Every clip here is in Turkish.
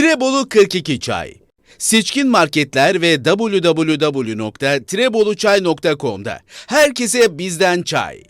Tirebolu 42 Çay Seçkin marketler ve www.treboluçay.com'da herkese bizden çay.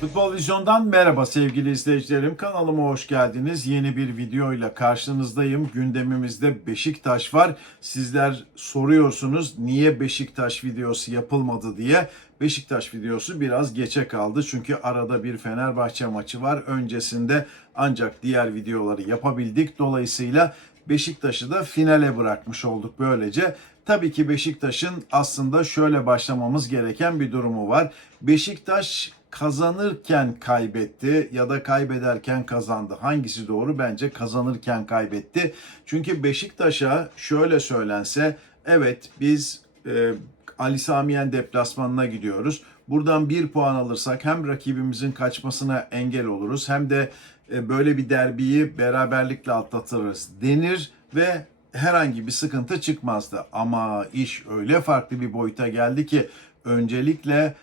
Futbol Vizyon'dan merhaba sevgili izleyicilerim. Kanalıma hoş geldiniz. Yeni bir videoyla karşınızdayım. Gündemimizde Beşiktaş var. Sizler soruyorsunuz niye Beşiktaş videosu yapılmadı diye. Beşiktaş videosu biraz geçe kaldı. Çünkü arada bir Fenerbahçe maçı var. Öncesinde ancak diğer videoları yapabildik. Dolayısıyla Beşiktaş'ı da finale bırakmış olduk böylece. Tabii ki Beşiktaş'ın aslında şöyle başlamamız gereken bir durumu var. Beşiktaş kazanırken kaybetti ya da kaybederken kazandı. Hangisi doğru? Bence kazanırken kaybetti. Çünkü Beşiktaş'a şöyle söylense evet biz e, Ali Samiyen deplasmanına gidiyoruz. Buradan bir puan alırsak hem rakibimizin kaçmasına engel oluruz hem de e, böyle bir derbiyi beraberlikle atlatırız denir ve herhangi bir sıkıntı çıkmazdı. Ama iş öyle farklı bir boyuta geldi ki öncelikle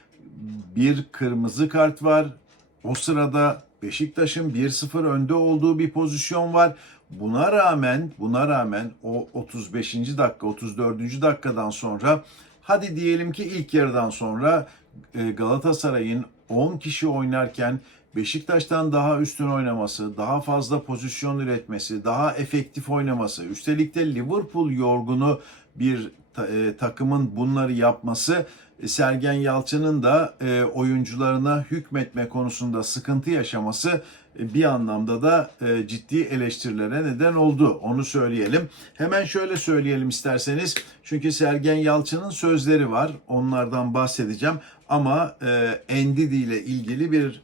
bir kırmızı kart var. O sırada Beşiktaş'ın 1-0 önde olduğu bir pozisyon var. Buna rağmen buna rağmen o 35. dakika 34. dakikadan sonra hadi diyelim ki ilk yarıdan sonra e, Galatasaray'ın 10 kişi oynarken Beşiktaş'tan daha üstün oynaması, daha fazla pozisyon üretmesi, daha efektif oynaması, üstelik de Liverpool yorgunu bir e, takımın bunları yapması e, Sergen Yalçın'ın da e, oyuncularına hükmetme konusunda sıkıntı yaşaması bir anlamda da ciddi eleştirilere neden oldu. Onu söyleyelim. Hemen şöyle söyleyelim isterseniz. Çünkü Sergen Yalçın'ın sözleri var. Onlardan bahsedeceğim. Ama Endidi ile ilgili bir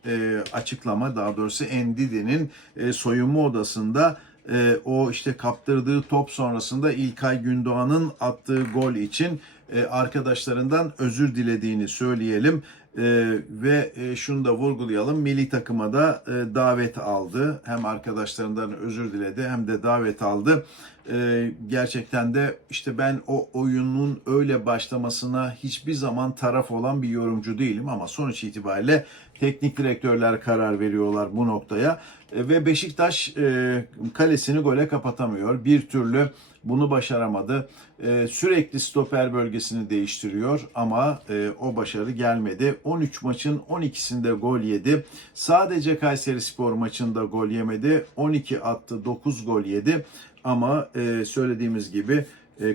açıklama daha doğrusu Endidi'nin soyunma odasında e, o işte kaptırdığı top sonrasında İlkay Gündoğan'ın attığı gol için e, arkadaşlarından özür dilediğini söyleyelim. E, ve e, şunu da vurgulayalım. Milli takıma da e, davet aldı. Hem arkadaşlarından özür diledi hem de davet aldı. E, gerçekten de işte ben o oyunun öyle başlamasına hiçbir zaman taraf olan bir yorumcu değilim ama sonuç itibariyle teknik direktörler karar veriyorlar bu noktaya. E, ve Beşiktaş e, kalesini gole kapatamıyor. Bir türlü bunu başaramadı. E, sürekli stoper bölgesini değiştiriyor ama e, o başarı gelmedi. 13 maçın 12'sinde gol yedi. Sadece Kayseri Spor maçında gol yemedi. 12 attı, 9 gol yedi. Ama e, söylediğimiz gibi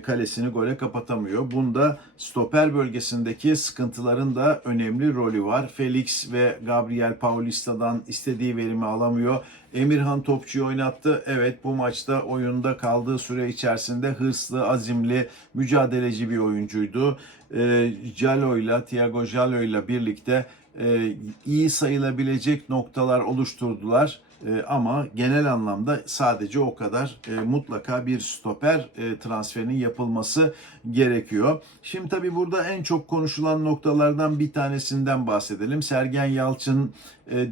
kalesini gole kapatamıyor. Bunda stoper bölgesindeki sıkıntıların da önemli rolü var. Felix ve Gabriel Paulista'dan istediği verimi alamıyor. Emirhan Topçu'yu oynattı. Evet bu maçta oyunda kaldığı süre içerisinde hırslı, azimli, mücadeleci bir oyuncuydu. E, Jalo'yla, Thiago Jalo'yla birlikte e, iyi sayılabilecek noktalar oluşturdular. E, ama genel anlamda sadece o kadar e, mutlaka bir stoper e, transferinin yapılması gerekiyor. Şimdi tabii burada en çok konuşulan noktalardan bir tanesinden bahsedelim. Sergen Yalçın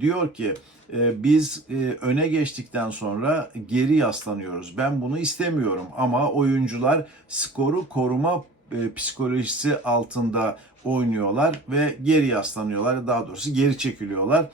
diyor ki biz öne geçtikten sonra geri yaslanıyoruz. Ben bunu istemiyorum ama oyuncular skoru koruma psikolojisi altında oynuyorlar ve geri yaslanıyorlar. Daha doğrusu geri çekiliyorlar.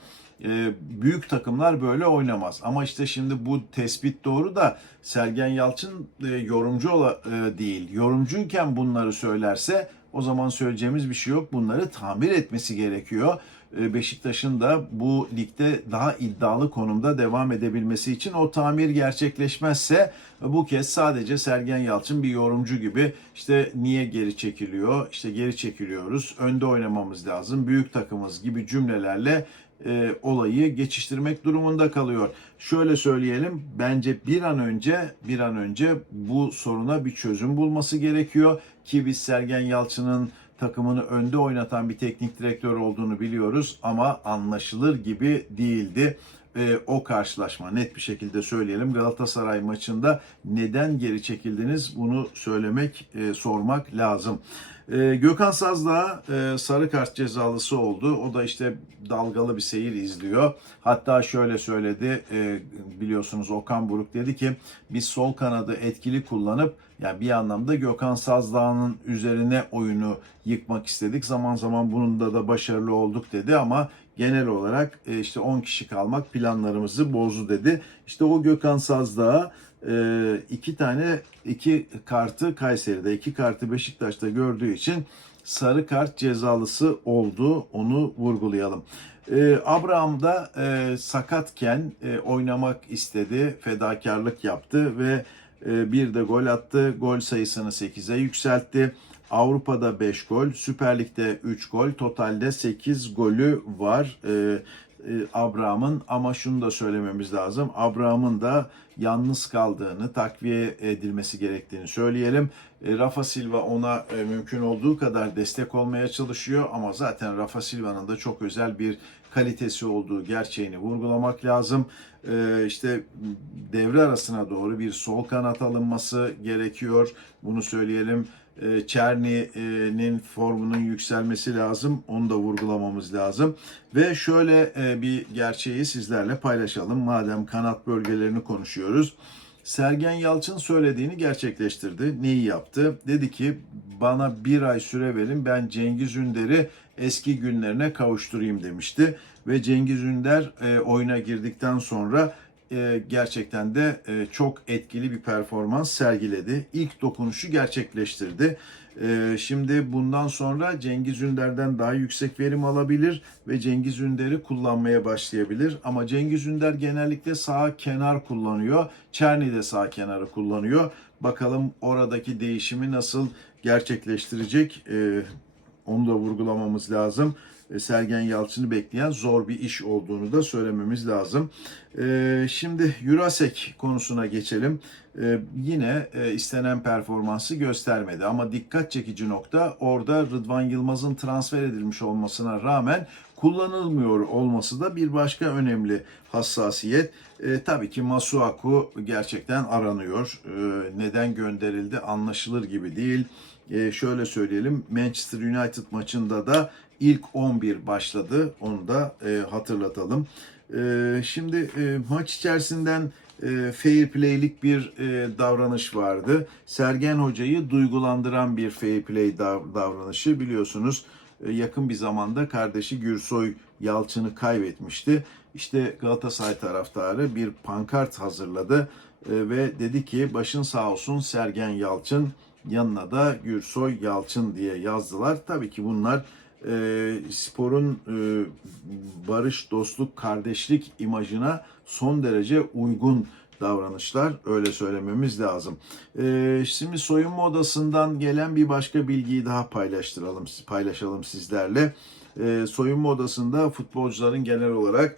E, büyük takımlar böyle oynamaz. Ama işte şimdi bu tespit doğru da Sergen Yalçın e, yorumcu ola, e, değil. Yorumcuyken bunları söylerse o zaman söyleyeceğimiz bir şey yok. Bunları tamir etmesi gerekiyor. E, Beşiktaş'ın da bu ligde daha iddialı konumda devam edebilmesi için o tamir gerçekleşmezse bu kez sadece Sergen Yalçın bir yorumcu gibi işte niye geri çekiliyor, işte geri çekiliyoruz, önde oynamamız lazım, büyük takımız gibi cümlelerle e, olayı geçiştirmek durumunda kalıyor. Şöyle söyleyelim, bence bir an önce bir an önce bu soruna bir çözüm bulması gerekiyor ki biz Sergen Yalçın'ın takımını önde oynatan bir teknik direktör olduğunu biliyoruz ama anlaşılır gibi değildi. E, o karşılaşma net bir şekilde söyleyelim Galatasaray maçında neden geri çekildiniz bunu söylemek e, sormak lazım. E, Gökhan Sazdağ e, sarı kart cezalısı oldu. O da işte dalgalı bir seyir izliyor. Hatta şöyle söyledi e, biliyorsunuz Okan Buruk dedi ki biz sol kanadı etkili kullanıp yani bir anlamda Gökhan Sazdağ'ın üzerine oyunu yıkmak istedik. Zaman zaman bunun da başarılı olduk dedi ama genel olarak e, işte 10 kişi kalmak planlarımızı bozdu dedi. İşte o Gökhan Sazdağ e, iki tane iki kartı Kayseri'de iki kartı Beşiktaş'ta gördüğü için sarı kart cezalısı oldu. Onu vurgulayalım. E, Abraham da e, sakatken e, oynamak istedi, fedakarlık yaptı ve e, bir de gol attı. Gol sayısını 8'e yükseltti. Avrupa'da 5 gol, Süper Lig'de 3 gol, totalde 8 golü var. E, e, Abraham'ın ama şunu da söylememiz lazım. Abraham'ın da yalnız kaldığını, takviye edilmesi gerektiğini söyleyelim. E, Rafa Silva ona e, mümkün olduğu kadar destek olmaya çalışıyor ama zaten Rafa Silva'nın da çok özel bir kalitesi olduğu gerçeğini vurgulamak lazım. E, işte devre arasına doğru bir sol kanat alınması gerekiyor. Bunu söyleyelim. Çerni'nin formunun yükselmesi lazım. Onu da vurgulamamız lazım. Ve şöyle e, bir gerçeği sizlerle paylaşalım. Madem kanat bölgelerini konuşuyoruz. Sergen Yalçın söylediğini gerçekleştirdi. Neyi yaptı? Dedi ki bana bir ay süre verin ben Cengiz Ünder'i eski günlerine kavuşturayım demişti. Ve Cengiz Ünder e, oyuna girdikten sonra e, gerçekten de e, çok etkili bir performans sergiledi. İlk dokunuşu gerçekleştirdi. E, şimdi bundan sonra Cengiz Ünder'den daha yüksek verim alabilir ve Cengiz Ünder'i kullanmaya başlayabilir. Ama Cengiz Ünder genellikle sağ kenar kullanıyor. Çerni de sağ kenarı kullanıyor. Bakalım oradaki değişimi nasıl gerçekleştirecek? E, onu da vurgulamamız lazım. E, Sergen Yalçın'ı bekleyen zor bir iş olduğunu da söylememiz lazım. E, Şimdi Jurasek konusuna geçelim. E, Yine istenen performansı göstermedi ama dikkat çekici nokta orada Rıdvan Yılmaz'ın transfer edilmiş olmasına rağmen kullanılmıyor olması da bir başka önemli hassasiyet. E, tabii ki Masuaku gerçekten aranıyor. E, neden gönderildi anlaşılır gibi değil. E, şöyle söyleyelim Manchester United maçında da ilk 11 başladı. Onu da e, hatırlatalım. E, şimdi e, maç içerisinden e, fair play'lik bir e, davranış vardı. Sergen Hoca'yı duygulandıran bir fair play dav- davranışı biliyorsunuz. E, yakın bir zamanda kardeşi Gürsoy Yalçın'ı kaybetmişti. İşte Galatasaray taraftarı bir pankart hazırladı e, ve dedi ki başın sağ olsun Sergen Yalçın yanına da Gürsoy Yalçın diye yazdılar. Tabii ki bunlar e, sporun e, barış, dostluk, kardeşlik imajına son derece uygun davranışlar öyle söylememiz lazım. E, şimdi soyunma odasından gelen bir başka bilgiyi daha paylaştıralım, paylaşalım sizlerle. E, soyunma odasında futbolcuların genel olarak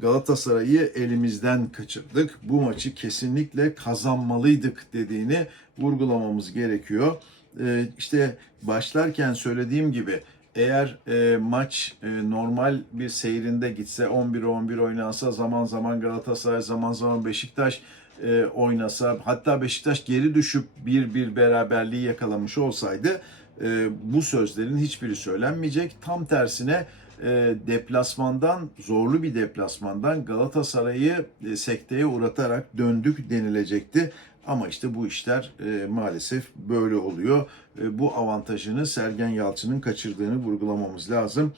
Galatasaray'ı elimizden kaçırdık. Bu maçı kesinlikle kazanmalıydık dediğini vurgulamamız gerekiyor. E, işte başlarken söylediğim gibi eğer e, maç e, normal bir seyrinde gitse 11-11 oynansa zaman zaman Galatasaray zaman zaman Beşiktaş e, oynasa hatta Beşiktaş geri düşüp bir bir beraberliği yakalamış olsaydı e, bu sözlerin hiçbiri söylenmeyecek. Tam tersine e, deplasmandan zorlu bir deplasmandan Galatasaray'ı e, sekteye uğratarak döndük denilecekti. Ama işte bu işler e, maalesef böyle oluyor. E, bu avantajını Sergen Yalçın'ın kaçırdığını vurgulamamız lazım.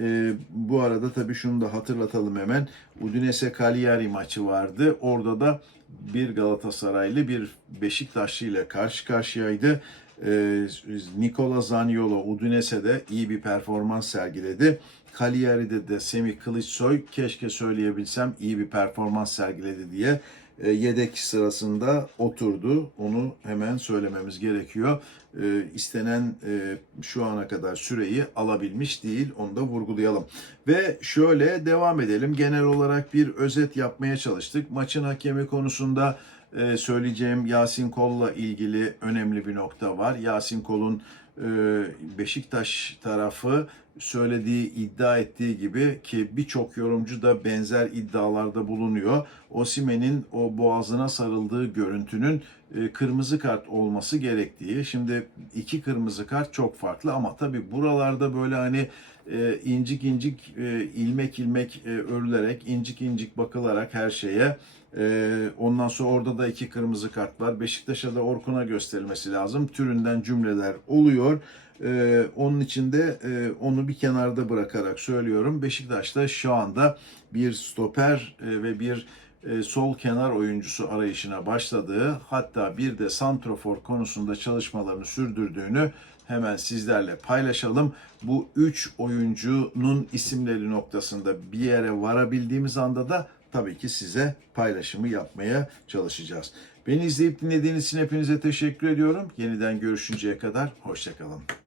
E, bu arada tabii şunu da hatırlatalım hemen. Udinese Cagliari maçı vardı. Orada da bir Galatasaraylı bir Beşiktaşlı ile karşı karşıyaydı. E, Nikola Zaniolo Udinese'de iyi bir performans sergiledi. Cagliari'de de Semih Kılıçsoy keşke söyleyebilsem iyi bir performans sergiledi diye e, yedek sırasında oturdu. Onu hemen söylememiz gerekiyor. E, istenen e, şu ana kadar süreyi alabilmiş değil. Onu da vurgulayalım. Ve şöyle devam edelim. Genel olarak bir özet yapmaya çalıştık. Maçın hakemi konusunda e, söyleyeceğim Yasin Kol'la ilgili önemli bir nokta var. Yasin Kol'un e, Beşiktaş tarafı söylediği, iddia ettiği gibi ki birçok yorumcu da benzer iddialarda bulunuyor. Osimen'in o boğazına sarıldığı görüntünün e, kırmızı kart olması gerektiği. Şimdi iki kırmızı kart çok farklı ama tabii buralarda böyle hani e, incik incik, e, ilmek ilmek örülerek, incik incik bakılarak her şeye ondan sonra orada da iki kırmızı kart var. Beşiktaş'a da Orkun'a gösterilmesi lazım. Türünden cümleler oluyor. Ee, onun için de e, onu bir kenarda bırakarak söylüyorum. Beşiktaş'ta şu anda bir stoper e, ve bir e, sol kenar oyuncusu arayışına başladığı hatta bir de santrofor konusunda çalışmalarını sürdürdüğünü hemen sizlerle paylaşalım. Bu üç oyuncunun isimleri noktasında bir yere varabildiğimiz anda da tabii ki size paylaşımı yapmaya çalışacağız. Beni izleyip dinlediğiniz için hepinize teşekkür ediyorum. Yeniden görüşünceye kadar hoşçakalın.